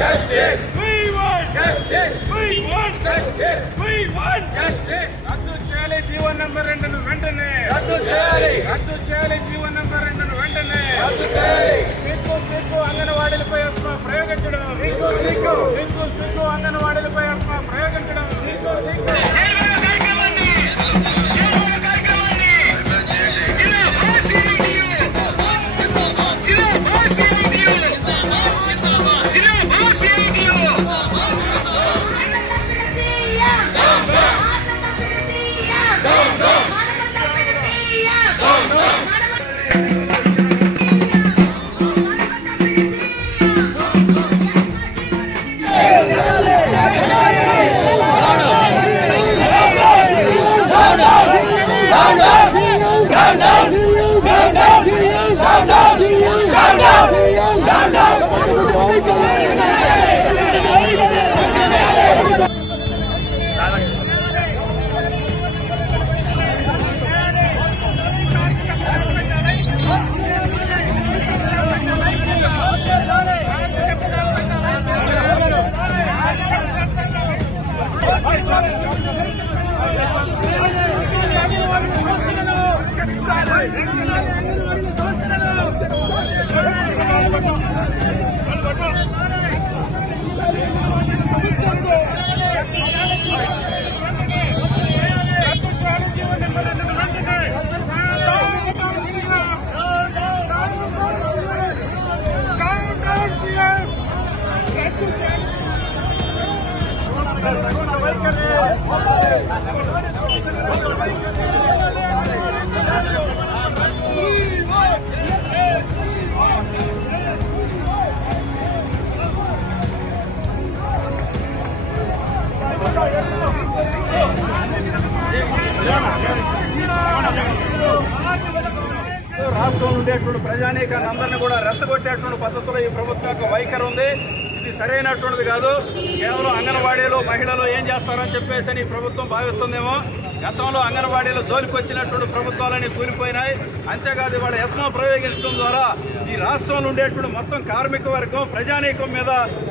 justice. We want justice. We want justice. We want justice. రద్దు చేయాలి GO number 2 ను వెంటనే. రద్దు చేయాలి. రద్దు చేయాలి జీవో నంబర్ 2 ను వెంటనే. రద్దు చేయాలి. సిగ్గు అంగన్వాడీలపై అస్మా ప్రయోగించడం. సిగ్గు అంగన్వాడీలపై అస్మా ప్రయోగించడం. రాష్ట్రంలో ఉండేటువంటి ప్రజానీకాన్ని అందరినీ కూడా రెచ్చగొట్టేటువంటి పద్ధతిలో ఈ ప్రభుత్వం యొక్క వైఖరి ఉంది. ఇది సరైనటువంటిది కాదు. కేవలం అంగన్వాడీలు మహిళలు ఏం చేస్తారని చెప్పేసి ఈ ప్రభుత్వం భావిస్తుందేమో. గతంలో అంగన్వాడీలు జోలికి వచ్చినటువంటి ప్రభుత్వాలని కూలిపోయినాయి. అంతేకాదు ఇవాళ ఎస్మా ప్రయోగించడం ద్వారా ఈ రాష్ట్రంలో ఉండేటువంటి మొత్తం కార్మిక వర్గం ప్రజానీకం మీద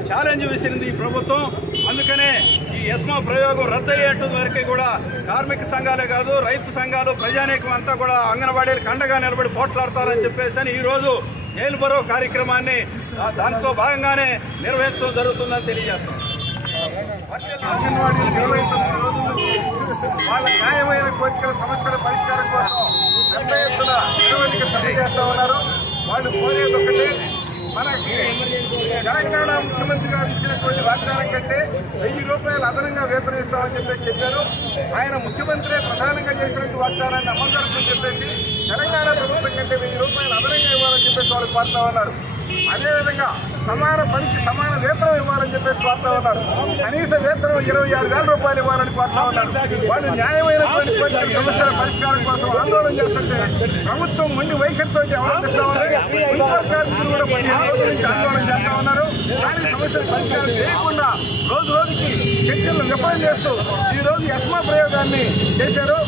ఛాలెంజ్ విసిరింది ఈ ప్రభుత్వం. అందుకనే ఈ ఎస్మా ప్రయోగం రద్దయ్యేటువంటి వరకు కూడా కార్మిక సంఘాలే కాదు రైతు సంఘాలు ప్రజానీకం అంతా కూడా అంగన్వాడీలకు అండగా నిలబడి పోట్లాడతారని చెప్పేసి ఈ రోజు జైలు బరో కార్యక్రమాన్ని దాంట్లో భాగంగానే నిర్వహించడం జరుగుతుందని తెలియజేస్తాం. అంగన్వాడీలు 29 రోజుల నుంచి వాళ్ళ న్యాయమైన కోరికల సమస్యల పరిష్కారం కోసం పెద్ద ఎత్తున నిరవధిక సమ్మె చేస్తా ఉన్నారు. వాళ్ళు కోరేది ఒకటే, మనకి తెలంగాణ ముఖ్యమంత్రి గారు ఇచ్చినటువంటి వాగ్దానం కంటే 1000 రూపాయలు అదనంగా వేతనం ఇస్తామని చెప్పారు. ఆయన ముఖ్యమంత్రి ప్రధానంగా చేసినటువంటి వాగ్దానాన్ని అమలు జరుపుని చెప్పేసి తెలంగాణ ప్రభుత్వం కంటే 1000 రూపాయలు అదనంగా ఇవ్వాలని చెప్పేసి వాళ్ళు కోరుతా ఉన్నారు. అదేవిధంగా సమాన పనికి సమాన వేతనం ఇవ్వాలని చెప్పేసి కోరుతా ఉన్నారు. కనీస వేతనం 26,000 రూపాయలు ఇవ్వాలని కోరుతా ఉన్నారు. వాళ్ళు న్యాయమైనటువంటి సమస్యల పరిష్కారం కోసం ఆందోళన చేస్తుంటే ప్రభుత్వం మొండి వైఖరితో అవలంబిస్తామని మున్సిపల్ కార్మికులు కూడా 15 రోజుల నుంచి ఆందోళన చేస్తా ఉన్నారు. కానీ సమస్యల పరిష్కారం చేయకుండా రోజు రోజుకి చర్చలను విఫలం చేస్తూ ఈ రోజు ఎస్మా ప్రయోగాన్ని చేశారు.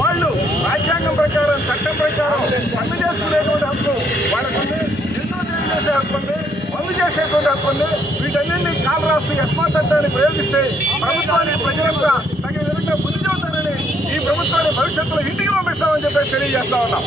వాళ్ళు రాజ్యాంగం ప్రకారం చట్టం ప్రకారం సమ్మె చేసుకునేటువంటి హక్కు వాళ్ళకుంది, చేసే హక్కు ఉంది, పనులు చేసేటువంటి హక్కు ఉంది. వీటన్నింటినీ కాలు రాస్తూ ఎస్మా చట్టాన్ని ప్రయోగిస్తే ప్రభుత్వానికి ప్రజలంతా తగిన విధంగా బుద్ధి చెబుతారని ఈ ప్రభుత్వాన్ని భవిష్యత్తులో ఇంటికి పంపిస్తామని చెప్పేసి తెలియజేస్తా ఉన్నాం.